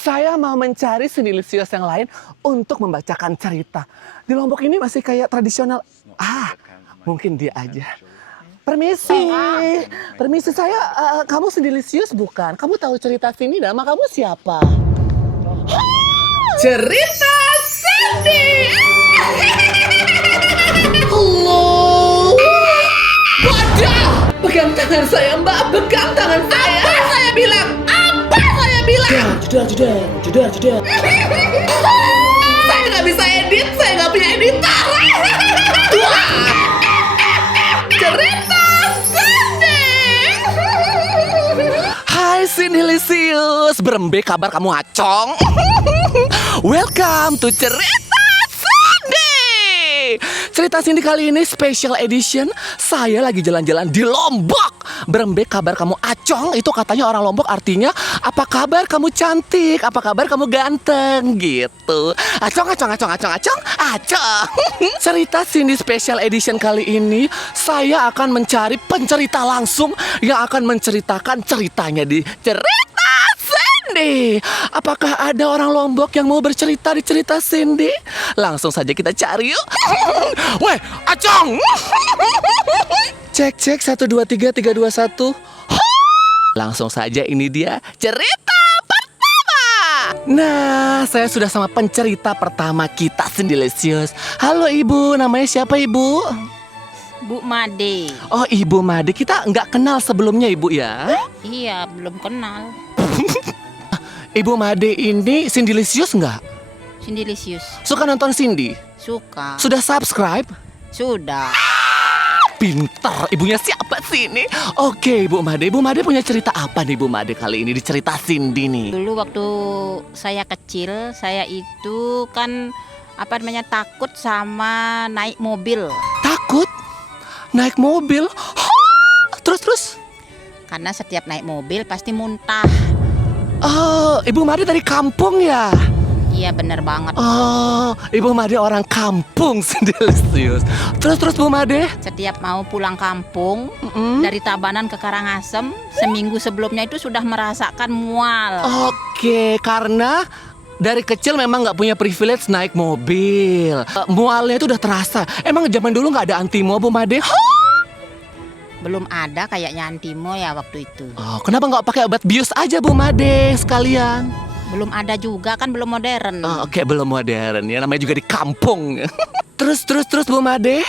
Saya mau mencari sendilisius yang lain untuk membacakan cerita. Di Lombok ini masih kayak tradisional. Mungkin dia aja. Permisi, permisi saya. Kamu sendilisius bukan? Kamu tahu cerita sini? Nama kamu siapa? Cerita Cindy. Allah. Wadah, pegang tangan saya, Mbak. Pegang tangan saya. Apa saya bilang? Apa saya bilang? Jeda. Saya nggak bisa edit. Saya nggak punya editor. Cerita Cindy. Hai Sindilisius, berembe kabar kamu acong? Welcome to Cerita Cindy. Cerita Cindy kali ini special edition. Saya lagi jalan-jalan di Lombok. Berembe kabar kamu acong, itu katanya orang Lombok artinya apa kabar kamu cantik, apa kabar kamu ganteng gitu. Acong. Cerita Cindy special edition kali ini saya akan mencari pencerita langsung yang akan menceritakan ceritanya di Cerita Cindy. Apakah ada orang Lombok yang mau bercerita di Cerita Cindy? Langsung saja kita cari yuk. Weh, acong. Cek 1 2 3 3 2 1. Langsung saja ini dia cerita pertama. Nah, saya sudah sama pencerita pertama kita Sindilisius. Halo Ibu, namanya siapa Ibu? Bu Made. Oh, Ibu Made. Kita nggak kenal sebelumnya Ibu ya? Iya, belum kenal. Ibu Made ini Sindilisius nggak? Sindilisius. Suka nonton Cindy? Suka. Sudah subscribe? Sudah. Pinter, ibunya siapa sih ini? Oke, Ibu Made punya cerita apa nih Bu Made kali ini di cerita Cindy nih? Dulu waktu saya kecil, saya itu kan takut sama naik mobil. Takut? Naik mobil? Terus? Karena setiap naik mobil pasti muntah. Oh, Ibu Made dari kampung ya? Iya, bener banget. Oh, Ibu Made orang kampung Sindilisius. Terus Bu Made? Setiap mau pulang kampung, dari Tabanan ke Karangasem, seminggu sebelumnya itu sudah merasakan mual. Oke, karena dari kecil memang nggak punya privilege naik mobil. Mualnya itu udah terasa. Emang zaman dulu nggak ada antimo Bu Made? Belum ada kayaknya antimo ya waktu itu. Oh, kenapa nggak pakai obat bius aja Bu Made sekalian? Belum ada juga, kan belum modern. Oh, oke, belum modern ya, namanya juga di kampung. Terus Bu Made?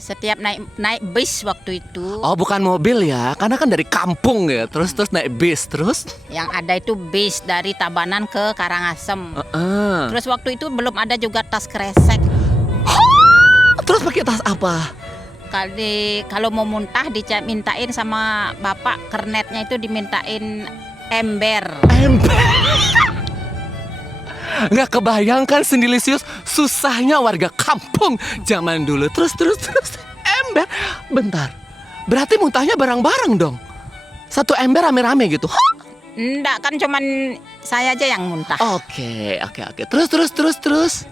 Setiap naik bis waktu itu, Oh, bukan mobil ya, karena kan dari kampung ya. Terus naik bis terus? yang ada itu bis dari Tabanan ke Karangasem. Terus waktu itu belum ada juga tas kresek. Terus pakai tas apa? Kalau mau muntah dimintain sama bapak, kernetnya itu dimintain ember. Nggak kebayangkan Sindilisius susahnya warga kampung zaman dulu. Terus ember. Bentar, berarti muntahnya bareng-bareng dong? Satu ember rame-rame gitu? Enggak, kan cuman saya aja yang muntah. Oke. Terus.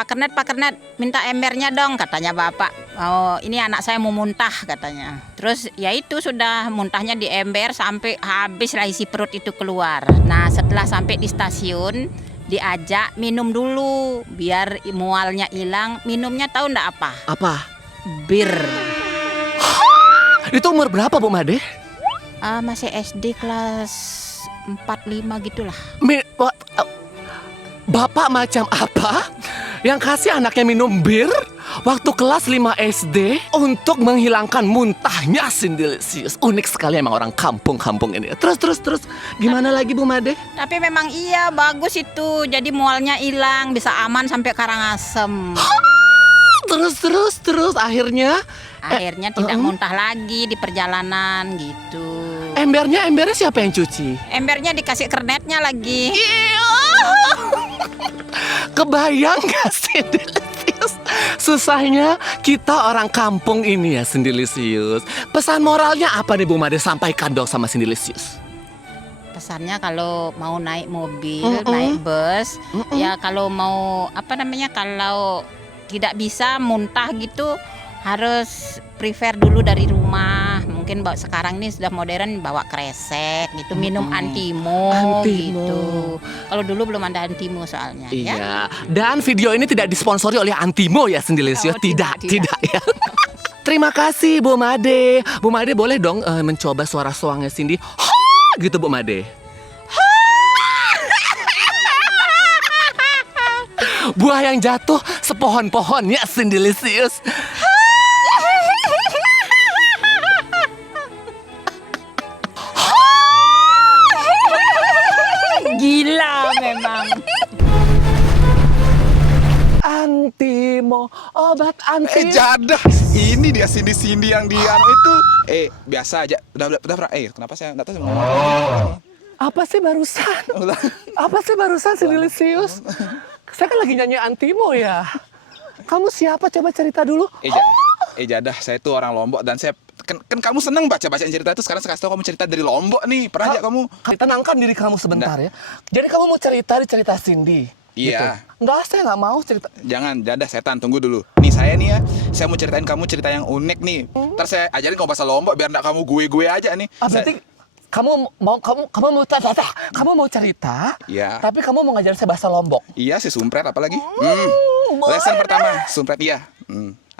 Pak Kernet, minta embernya dong, katanya bapak. Oh, ini anak saya mau muntah, katanya. Terus ya itu sudah muntahnya di ember sampai habis lah isi perut itu keluar. Nah, setelah sampai di stasiun, diajak minum dulu biar mualnya hilang. Minumnya tahu enggak apa? Apa? Bir. Itu umur berapa Bu Made? Masih SD kelas 4-5 gitulah. Bapak macam apa yang kasih anaknya minum bir waktu kelas 5 SD untuk menghilangkan muntahnya Sindilisius? Unik sekali emang orang kampung ini. Terus gimana lagi Bu Made? Tapi memang iya bagus itu. Jadi mualnya hilang, bisa aman sampai Karangasem. Terus akhirnya Tidak muntah lagi di perjalanan gitu. embernya siapa yang cuci? Embernya dikasih kernetnya lagi. Kebayang gak Sindilisius? Susahnya kita orang kampung ini ya Sindilisius. Pesan moralnya apa nih Bu Made? Sampaikan dong sama Sindilisius. Pesannya kalau mau naik mobil, naik bus, ya kalau mau kalau tidak bisa muntah gitu harus prefer dulu dari rumah. Mungkin mungkin sekarang ini sudah modern bawa kresek gitu, minum antimo, Antimo. gitu. Kalau dulu belum ada antimo soalnya ya. Iya. Dan video ini tidak disponsori oleh Antimo ya Sindilisius. Oh, tidak. Tidak ya. Terima kasih Bu Made. Bu Made boleh dong mencoba suara soangnya Cindy. Ha! Gitu Bu Made. Buah yang jatuh sepohon-pohonnya Sindilisius. Gila memang. Antimo, obat antimo. Jadah, ini dia Cindy yang dia itu. Biasa aja. Udah. Kenapa saya nggak tahu saya ngomong. Apa sih barusan? Apa sih barusan Sindilisius? Saya kan lagi nyanyi Antimo ya. Kamu siapa? Coba cerita dulu. Jadah, saya itu orang Lombok dan saya kan kamu seneng baca-bacain cerita itu. Sekarang saya kasih tahu kamu cerita dari Lombok nih. Pernah aja kamu? Tenangkan diri kamu sebentar ya. Jadi kamu mau cerita Cindy? Iya. Gitu. Enggak, saya nggak mau cerita. Jangan, Jadah, setan, tunggu dulu. Nih saya nih ya, saya mau ceritain kamu cerita yang unik nih. Ntar saya ajarin kamu bahasa Lombok biar nggak kamu gue aja nih. Berarti kamu mau cerita? Iya. Tapi kamu mau ngajarin saya bahasa Lombok. Iya, si sumpret apalagi. Boleh Lesson deh. pertama, sumpret iya.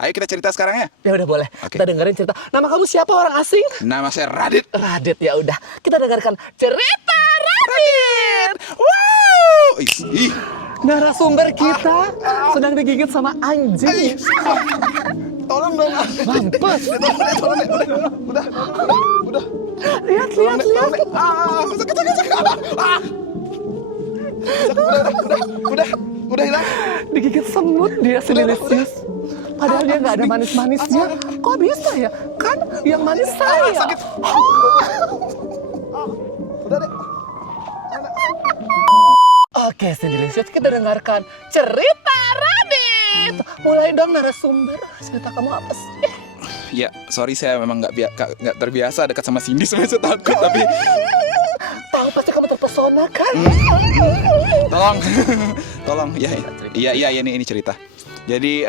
Ayo kita cerita sekarang ya. Ya udah boleh. Oke. Kita dengerin cerita. Nama kamu siapa, orang asing? Nama saya Radit. Radit, ya udah. Kita dengarkan cerita Radit. Wow! Ih. Narasumber kita sedang digigit sama anjing. Tolong dong. Mampus. Udah. Lihat. Udah hilang. Digigit semut dia Sindilisius. Padahal dia nggak ada manis-manisnya. Kok bisa ya? Kan yang manis saya. Sakit. Udah deh. Oke, Sindilisius, kita dengarkan cerita Radit. Mulai dong narasumber. Cerita kamu apa sih? Ya, sorry saya memang nggak terbiasa dekat sama Cindy, sebenarnya saya takut tapi Tahu pasti kamu terpesona kan? tolong ya ini cerita. Jadi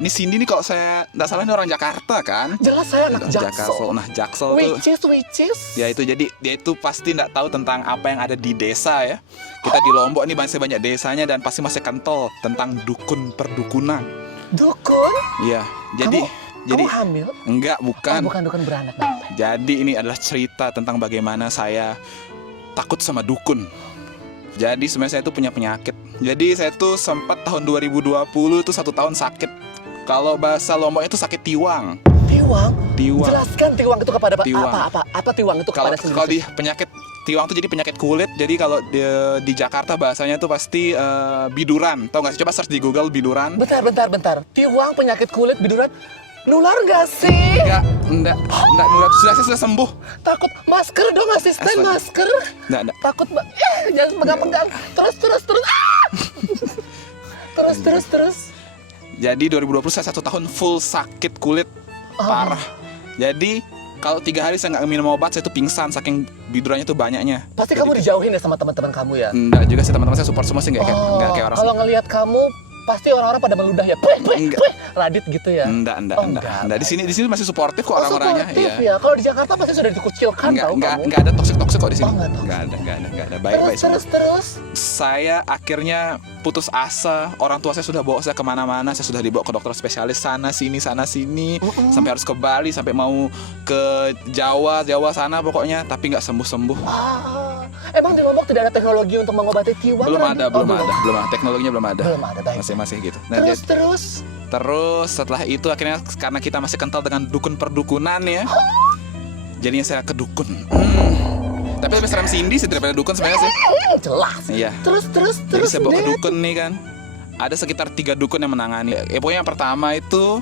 ini Cindy nih kalau saya nggak salah ini orang Jakarta kan? Jelas saya anak Jaksel. Nah Jaksel tuh Which is? ya itu jadi dia itu pasti nggak tahu tentang apa yang ada di desa ya. Kita di Lombok nih masih banyak desanya dan pasti masih kental tentang dukun perdukunan. Dukun? Iya, jadi kamu hamil? enggak, bukan. Bukan dukun beranak. Jadi ini adalah cerita tentang bagaimana saya takut sama dukun. Jadi sebenarnya saya itu punya penyakit. Jadi saya tuh sempat tahun 2020 itu 1 tahun sakit. Kalau bahasa Lombok itu sakit tiwang. Tiwang? Tiwang. Jelaskan tiwang itu kepada Tiwang. apa tiwang itu Kalau kepada kalau di penyakit tiwang tuh jadi penyakit kulit. Jadi kalau di Jakarta bahasanya tuh pasti biduran. Tahu nggak sih? Coba search di Google biduran. Bentar. Tiwang penyakit kulit biduran. Nular gak sih? Enggak nular. Sudah sembuh. Takut. Masker dong asisten, Astaga. masker. Enggak. Takut jangan pegang-pegang. Terus. Terus. Jadi 2020 saya 1 tahun full sakit kulit parah. Jadi kalau 3 hari saya nggak minum obat saya tuh pingsan saking bidurannya tuh banyaknya. Pasti Jadi, kamu dijauhin ya sama teman-teman kamu ya? Enggak juga sih, teman-teman saya support semua sih nggak kayak orang. Kalau ngelihat kamu pasti orang-orang pada meludah ya. Puh, Radit gitu ya. Enggak. Di sini masih suportif kok Oh, orang-orangnya. suportif ya. Kalau di Jakarta pasti sudah dikucilkan tahu kamu. Enggak ada toksik kok di sini. Oh, nggak Enggak ada. Baik semua. Terus. Saya akhirnya putus asa. Orang tua saya sudah bawa saya kemana-mana. Saya sudah dibawa ke dokter spesialis sana sini sampai harus ke Bali, sampai mau ke Jawa sana pokoknya, tapi nggak sembuh. Emang di Lombok tidak ada teknologi untuk mengobati tiwang? Belum Radit? ada. Teknologinya belum ada. Belum ada, baik. Masih gitu. Nah, Terus. setelah itu akhirnya karena kita masih kental dengan dukun perdukunan ya, jadinya saya ke dukun. Tapi lebih serem Cindy sih daripada dukun sebenarnya sih. Jelas. Iya. Terus. Jadi saya bawa ke dukun nih kan. Ada sekitar 3 dukun yang menangani. Pokoknya yang pertama itu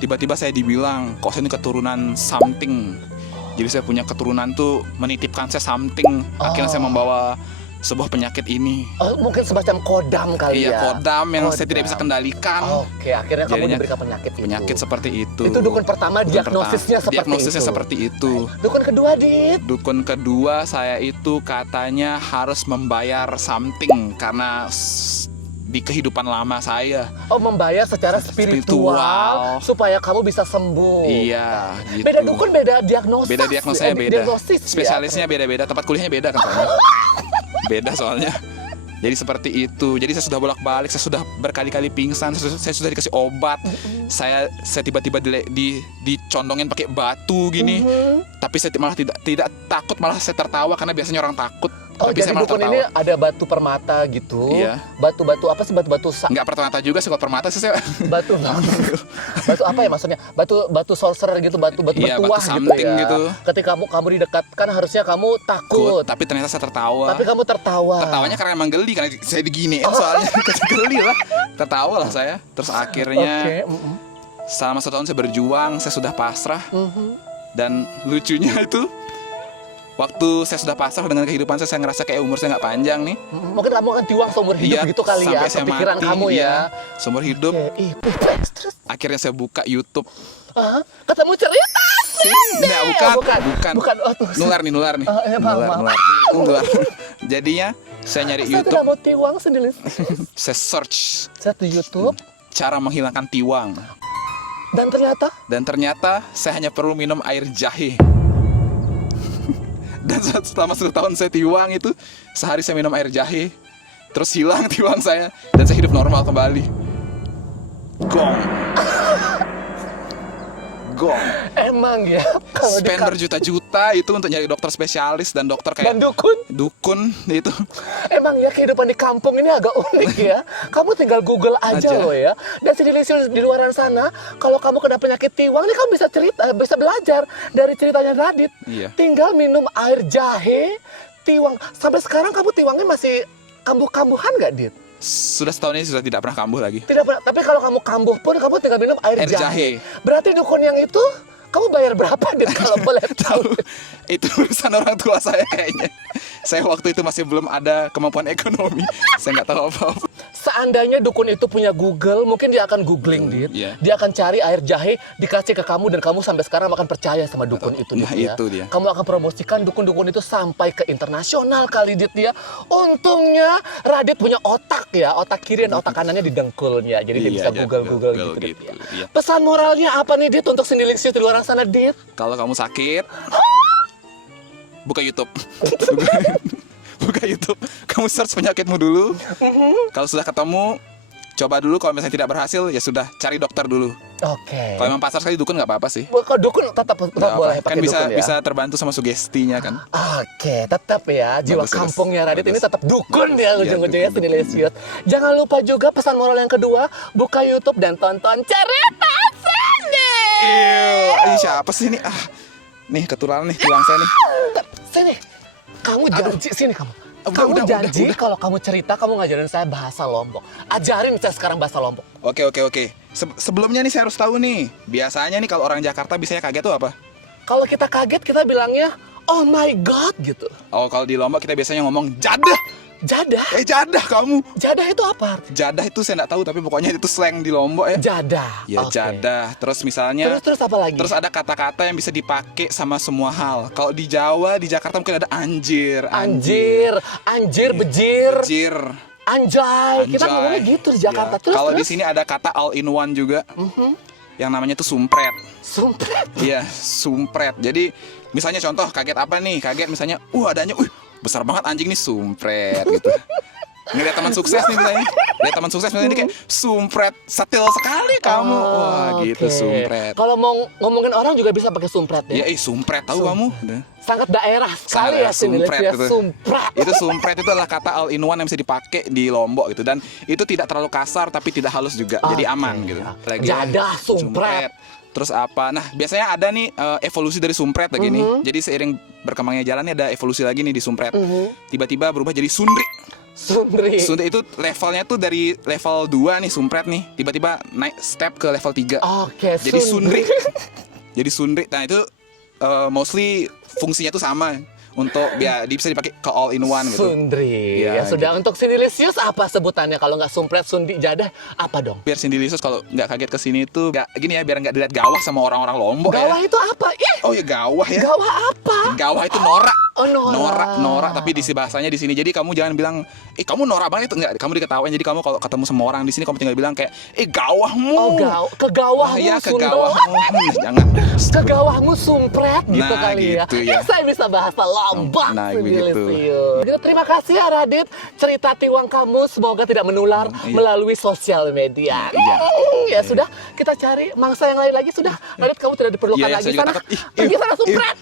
tiba-tiba saya dibilang kok saya ini keturunan something. Jadi saya punya keturunan tuh menitipkan saya something. Akhirnya saya membawa sebuah penyakit ini. Mungkin semacam kodam kali ya. Iya, kodam yang saya tidak bisa kendalikan. Oke, akhirnya kamu Jadinya diberikan penyakit itu. Penyakit seperti itu. Itu dukun pertama, diagnosisnya seperti itu. Dukun kedua, Dit. Dukun kedua saya itu katanya harus membayar something karena di kehidupan lama saya. Oh, membayar secara spiritual supaya kamu bisa sembuh. Iya, gitu. Beda dukun, beda diagnosis. Beda diagnosanya beda. Diagnosis, Spesialisnya beda-beda, tempat kuliahnya beda kan soalnya. Beda soalnya. Jadi seperti itu. Jadi saya sudah bolak-balik, saya sudah berkali-kali pingsan, saya sudah dikasih obat. Saya tiba-tiba dicondongin pakai batu gini. Tapi saya malah tidak takut, malah saya tertawa karena biasanya orang takut. Oh, Tapi jadi saya malah dukun tertawa. ini ada batu permata gitu. Iya. Batu-batu apa sih, batu-batu Nggak permata juga sih, kalau permata sih saya. batu batu apa ya maksudnya? Batu sorcerer gitu, batu Iya, bertuah batu gitu something ya. gitu. Ketika kamu didekatkan harusnya kamu takut. Tapi ternyata saya tertawa. Tapi kamu tertawa. Tertawanya karena emang geli, karena saya diginiin soalnya. Geli lah. Tertawa lah saya. Terus akhirnya Oke. selama 1 tahun saya berjuang, saya sudah pasrah. Dan lucunya itu, waktu saya sudah pasrah dengan kehidupan saya ngerasa kayak umur saya nggak panjang nih. Mungkin kamu akan tiwang seumur hidup gitu kali ya. sampai saya Kepikiran mati, kamu ya. iya, seumur hidup. Oke. Terus Akhirnya saya buka YouTube. ketemu cerita sih. Nggak, bukan. Bukan. Oh, tuh. Nular nih. Iya, maaf. Nular. Jadinya saya nyari Saya tidak YouTube, mau tiwang sendiri. saya search Saya di YouTube cara menghilangkan tiwang. dan ternyata saya hanya perlu minum air jahe. Dan selama 1 tahun saya tiwang itu, sehari saya minum air jahe, terus hilang tiwang saya, dan saya hidup normal kembali. Gong. emang ya kalau di Spend berjuta-juta itu untuk nyari dokter spesialis dan dokter kayak dan dukun itu. emang ya kehidupan di kampung ini agak unik ya. Kamu tinggal Google aja loh ya. Dan sedilisi di luar sana, kalau kamu kena penyakit tiwang nih, kamu bisa bisa belajar dari ceritanya Radit. Iya. Tinggal minum air jahe, tiwang. Sampai sekarang kamu tiwangnya masih kambuh-kambuhan nggak, Dit? Sudah setahun ini sudah tidak pernah kambuh lagi. Tidak pernah. Tapi kalau kamu kambuh pun, kamu tinggal minum air Air jahe. jahe. Berarti dukun yang itu kamu bayar berapa, Dit, kalau boleh tahu? Itu urusan orang tua saya kayaknya. Saya waktu itu masih belum ada kemampuan ekonomi. Saya nggak tahu apa-apa. Seandainya dukun itu punya Google, mungkin dia akan googling, Dit. Iya. Dia akan cari air jahe, dikasih ke kamu, dan kamu sampai sekarang akan percaya sama dukun itu, Dit. Nah, Ya. itu dia. Kamu akan promosikan dukun-dukun itu sampai ke internasional kali, Dit, ya. Untungnya Radit punya otak ya, otak kiri dan otak kanannya di dengkulnya. Jadi dia Iya, bisa dia Google gitu, Dit, gitu, ya. iya. Pesan moralnya apa nih, Dit, untuk Sindilingsius di luar sana, Dit? Kalau kamu sakit, buka YouTube. Buka YouTube. Kamu search penyakitmu dulu. Kalau sudah ketemu, coba dulu. Kalau misalnya tidak berhasil, ya sudah, cari dokter dulu. Oke. Kalau memang pasar sekali dukun nggak apa-apa sih. Kalau dukun tetap Nggak apa. boleh Kan pakai bisa dukun ya. bisa terbantu sama sugestinya kan. Oke, tetap ya jiwa Bagus, kampungnya Radit ini bagus. tetap dukun ya ujung-ujungnya dukun, Sindilisius. Jangan lupa juga pesan moral yang kedua, buka YouTube dan tonton cerita Sandy. Ini siapa sih ini? Nih ketularan nih tulang saya nih. Sini, kamu janji sini kamu. Udah, Kamu udah, janji udah. kalau kamu cerita kamu ngajarin saya bahasa Lombok. Ajarin saya sekarang bahasa Lombok. Oke. Sebelumnya nih saya harus tahu nih. Biasanya nih kalau orang Jakarta biasanya kaget tuh apa? Kalau kita kaget kita bilangnya oh my god gitu. Oh, kalau di Lombok kita biasanya ngomong jadah. Jadah. Jadah kamu. Jadah itu apa artinya? Jadah itu saya nggak tahu tapi pokoknya itu slang di Lombok ya. Jadah. Ya Oke. jadah. Terus misalnya Terus apa lagi? terus ada kata-kata yang bisa dipakai sama semua hal. Kalau di Jawa, di Jakarta mungkin ada anjir, Anjir, bejir, anjir, anjay. Kita anjay. ngomongnya gitu di Jakarta. Ya. Terus Kalau di terus? sini ada kata all in one juga. Yang namanya tuh sumpret. Sumpret. Iya, sumpret. Jadi misalnya contoh kaget apa nih? Kaget misalnya, adanya, besar banget anjing nih sumpret gitu. Ngeliat teman sukses nih misalnya. Lihat teman sukses misalnya dia kayak sumpret, satil sekali kamu. Wah, gitu Oke. sumpret. Kalau mau ngomongin orang juga bisa pakai sumpret ya. Ya, sumpret tahu kamu? Sangat daerah sekali ya Sumpret ya, gitu. sumpret. Itu sumpret itu adalah kata all in one yang bisa dipakai di Lombok gitu, dan itu tidak terlalu kasar tapi tidak halus juga. Jadi Oke. aman gitu. Jadah, sumpret. Terus apa? Nah, biasanya ada nih evolusi dari sumpret lagi nih. Jadi seiring berkembangnya jalan nih ada evolusi lagi nih di sumpret. Tiba-tiba berubah jadi sundri. Sundri. Sundri itu levelnya tuh dari level 2 nih sumpret nih. Tiba-tiba naik step ke level 3. Oke, Jadi sundri. Jadi sundri. Nah, itu mostly fungsinya tuh sama untuk biar bisa dipakai ke all in one gitu. Sundri. Iya, Ya sudah, gitu. untuk Sindilisius apa sebutannya kalau nggak sumpret, sundi, jadah apa dong? Biar Sindilisius kalau nggak kaget ke sini tuh nggak gini ya, biar nggak dilihat gawah sama orang-orang Lombok Gawah ya. itu apa? Ih, Oh ya gawah ya. gawah apa? Gawah itu norak. Oh, Norak tapi di bahasanya di sini. Jadi kamu jangan bilang, kamu norak banget itu enggak. Kamu diketawain. Jadi kamu kalau ketemu sama orang di sini kamu tinggal bilang kayak, gawahmu. Oh, kegawahmu, ya, Sundel. kegawahmu. Jangan. Kegawahmu sumpret gitu Nah, kali gitu ya. ya. Saya bisa bahasa lombok Nah, Sindilisius. begitu. Gitu, terima kasih ya Radit. Cerita tiwang kamu semoga tidak menular Iya. melalui sosial media. Iya. Ya sudah, kita cari mangsa yang lain lagi. Sudah, Radit kamu tidak diperlukan Iya, lagi saya juga sana. takut. Pergi sana sumpret.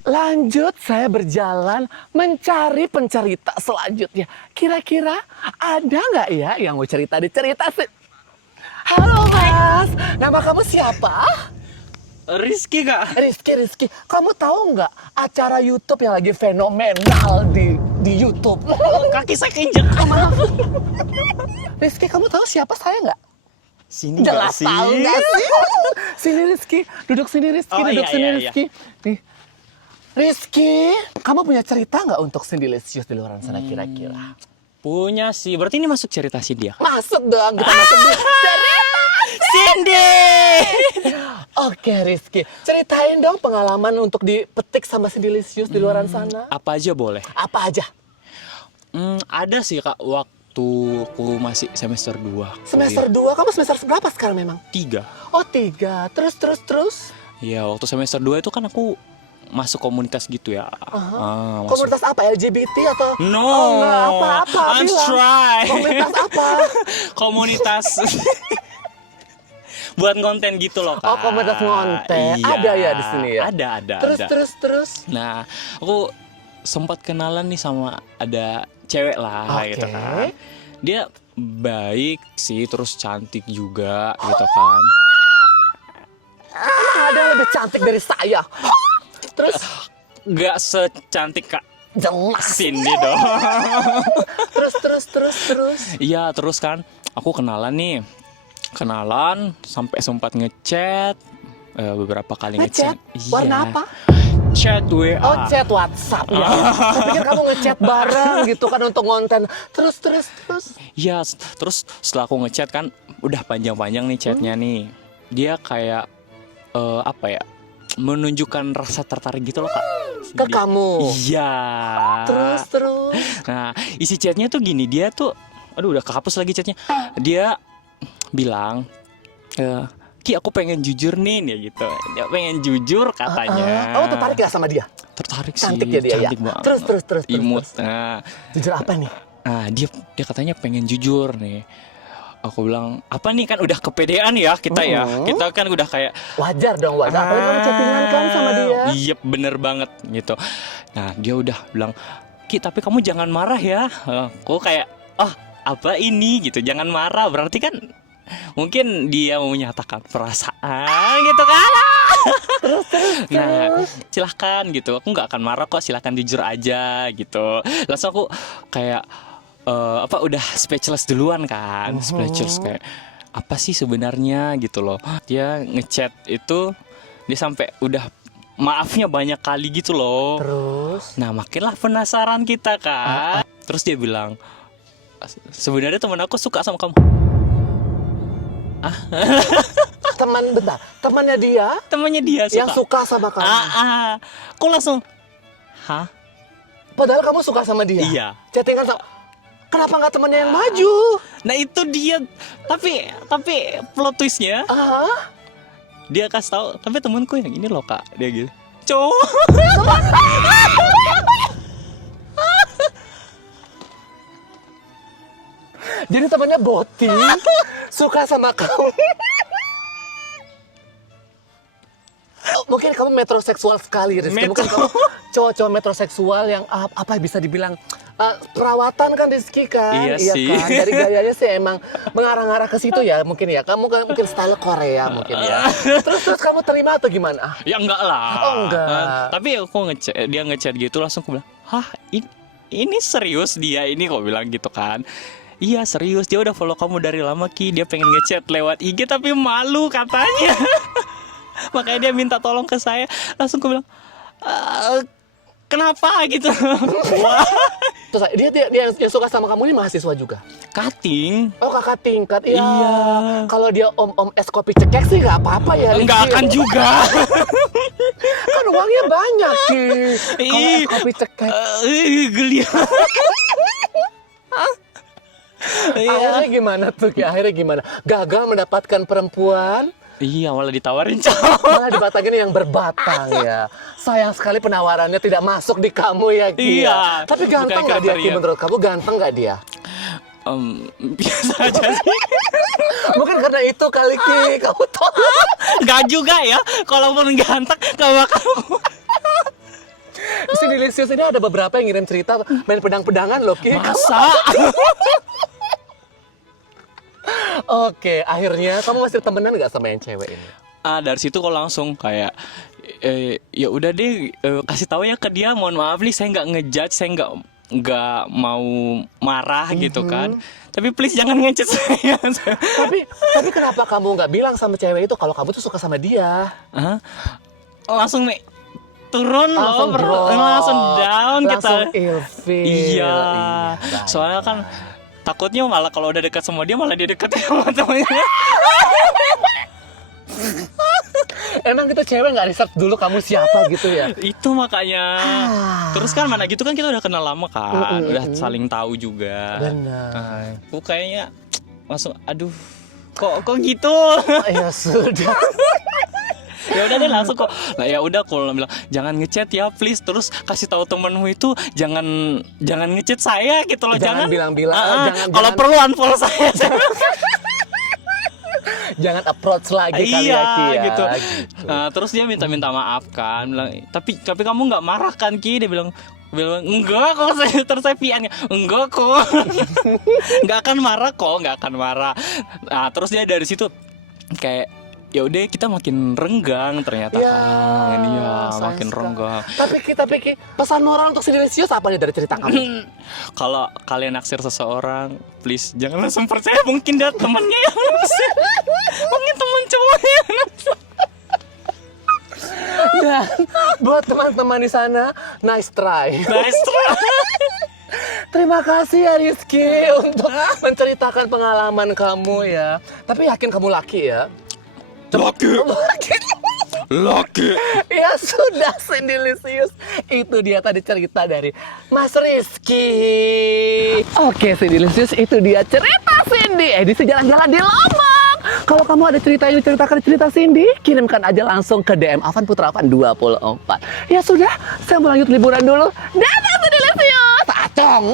Lanjut, saya berjalan mencari pencerita selanjutnya. Kira-kira ada nggak ya yang mau cerita di cerita sih? Halo Mas, nama kamu siapa? Rizky kak. Rizky. Kamu tahu nggak acara YouTube yang lagi fenomenal di YouTube? Kaki saya keinjek. Maaf. Rizky, kamu tahu siapa saya nggak? Sini Jelas nggak sih? tahu nggak sih? Sini Rizky, duduk sini Rizky, Oh, duduk iya, sini iya, Rizky. Nih. Rizky, kamu punya cerita nggak untuk Sindilisius di luar sana kira-kira? Punya sih. Berarti ini masuk cerita Cindy ya? Masuk dong, kita masuk di cerita. Cindy. Oke Rizky, ceritain dong pengalaman untuk dipetik sama Sindilisius di luar sana. Apa aja boleh. Apa aja? Ada sih kak waktu aku masih semester 2. Semester 2, kamu semester berapa sekarang memang? 3. Oh 3, terus? Ya waktu semester 2 itu kan aku masuk komunitas gitu ya. Masuk. Komunitas apa? LGBT atau? No. Oh enggak, apa-apa I'm bilang. try. Komunitas apa? Komunitas buat konten gitu loh kak. Oh komunitas ngonten, Iya. ada ya di sini ya? Ada. Terus? Nah, aku sempat kenalan nih sama ada cewek lah Oke. gitu kan. Dia baik sih, terus cantik juga gitu kan. Emang ada yang lebih cantik dari saya? Terus? Gak secantik Kak Jelas. Cindy dong. Terus? Iya, terus kan aku kenalan nih. Kenalan sampai sempat ngechat beberapa kali Ngechat? Iya. Warna apa? Chat WA. Oh chat WhatsApp ya. Saya pikir kamu ngechat bareng gitu kan untuk konten. Terus. Iya, terus setelah aku ngechat kan udah panjang-panjang nih chatnya nih. Dia kayak apa ya? Menunjukkan rasa tertarik gitu loh Kak. Ke kamu? Iya. Terus. Nah, isi chatnya tuh gini, dia tuh, aduh udah kehapus lagi chatnya. Dia bilang, Ki aku pengen jujur nih ya gitu. Dia pengen jujur katanya. Kamu tertarik gak sama dia? Tertarik sih. Cantik ya dia ya? Cantik banget. Terus. Imut. Nah, Jujur apa nih? dia katanya pengen jujur nih. Aku bilang, apa nih kan udah kepedean ya kita ya. Kita kan udah kayak Wajar dong, wajar. Apalagi kamu chattingan kan sama dia. Iya bener banget gitu. Nah dia udah bilang, Ki tapi kamu jangan marah ya. Aku kayak, apa ini gitu, jangan marah. Berarti kan mungkin dia mau menyatakan perasaan gitu kan. Nah silahkan gitu, aku nggak akan marah kok, silahkan jujur aja gitu. Langsung aku kayak udah speechless duluan kan. Speechless kayak apa sih sebenarnya gitu loh. Dia ngechat itu dia sampai udah maafnya banyak kali gitu loh. Terus? Nah makinlah penasaran kita kan. Terus dia bilang, sebenarnya teman aku suka sama kamu. Bentar, temannya dia Temannya dia suka. yang suka sama kamu. Aku langsung, hah? Padahal kamu suka sama dia. Iya. Chattingan sama. Kenapa nggak temannya yang maju? Nah itu dia. Tapi plot twistnya dia kasih tahu, tapi temanku yang ini loh Kak. Dia gitu. Cowok. Jadi temannya Boti suka sama kamu. Mungkin kamu metroseksual sekali, Rizky. Mungkin kamu cowok-cowok metroseksual yang apa bisa dibilang perawatan kan, Rizky kan? Iya sih. Kan? Dari gayanya sih emang mengarah-arah ke situ ya, mungkin ya. Kamu kan mungkin style Korea mungkin ya. Terus kamu terima atau gimana? Ya enggak lah. Oh, enggak. Tapi aku dia ngechat gitu langsung aku bilang, hah ini serius dia ini kok bilang gitu kan. Iya serius, dia udah follow kamu dari lama Ki. Dia pengen ngechat lewat IG tapi malu katanya. Makanya dia minta tolong ke saya. Langsung aku bilang, kenapa gitu. Wah. Terus dia yang suka sama kamu ini mahasiswa juga? cutting. Oh, kakak tingkat. Iya. Iya. Kalau dia om-om es kopi cekek sih nggak apa-apa ya. Enggak Rizky. akan juga. Kan uangnya banyak, Ki. Kalau es Ih. kopi cekek. Geli. Iya. Akhirnya gimana tuh, Ki? Akhirnya gimana? Gagal mendapatkan perempuan? Iya, malah ditawarin cowok. Malah dibatangin yang berbatang ya. Sayang sekali penawarannya tidak masuk di kamu ya, Ki. Iya. Tapi ganteng Bukan nggak dia, Ki? kriteria. Menurut kamu ganteng nggak dia? Biasa aja sih. Mungkin karena itu kali, Ki. Kamu tahu. Enggak juga ya. Kalaupun ganteng gak bakal. Si Delicious ini ada beberapa yang ngirim cerita main pedang-pedangan loh, Ki. Masa? Oke, akhirnya kamu masih temenan nggak sama yang cewek ini? Dari situ kok langsung kayak ya udah deh, kasih tahu ya ke dia, mohon maaf nih saya nggak ngejudge, saya nggak mau marah gitu kan. Tapi please jangan ngejudge saya. Tapi kenapa kamu nggak bilang sama cewek itu kalau kamu tuh suka sama dia? Hah? Langsung nih turun Langsung loh, drop. langsung down Langsung kita. ilfil. Iya. baik. Soalnya kan takutnya malah kalau udah dekat sama dia malah dia deket sama temannya. Emang kita cewek nggak riset dulu kamu siapa gitu ya? Itu makanya. Terus kan mana gitu kan kita udah kenal lama kan, udah saling tahu juga. Benar. Aku kayaknya langsung aduh kok gitu. Ya sudah. Ya udah deh langsung kok. Nah ya udah kalau bilang jangan ngechat ya please, terus kasih tahu temenmu itu jangan ngechat saya gitu loh, Jangan bilang-bilang, kalau jangan- perlu unfollow saya. Jangan approach lagi kali ya, Ki, ya. gitu. Nah, terus dia minta maaf kan, bilang tapi kamu nggak marah kan, Ki? Dia bilang enggak kok, saya piannya enggak kok. Nggak akan marah. Nah terus dia dari situ kayak ya udah kita makin renggang ternyata Ya, kan. Iya, sayang makin sekali. renggang. Tapi Ki, pesan moral untuk si Delicious apa nih dari cerita kamu? Kalau kalian naksir seseorang, please jangan langsung percaya, mungkin dia temannya yang naksir. Mungkin teman cowoknya yang naksir. Dan buat teman-teman di sana, nice try. Nice try. Terima kasih ya Rizky untuk menceritakan pengalaman kamu ya. Tapi yakin kamu laki ya? Laki. Ya sudah, si Delicious. Itu dia tadi cerita dari Mas Rizky. Oke, si Delicious, itu dia cerita Cindy edisi jalan-jalan di Lombok. Kalau kamu ada cerita yang diceritakan di cerita Cindy, kirimkan aja langsung ke DM Avan Putra Avan 24. Ya sudah, saya mau lanjut liburan dulu. Dadah, si Delicious. Acong.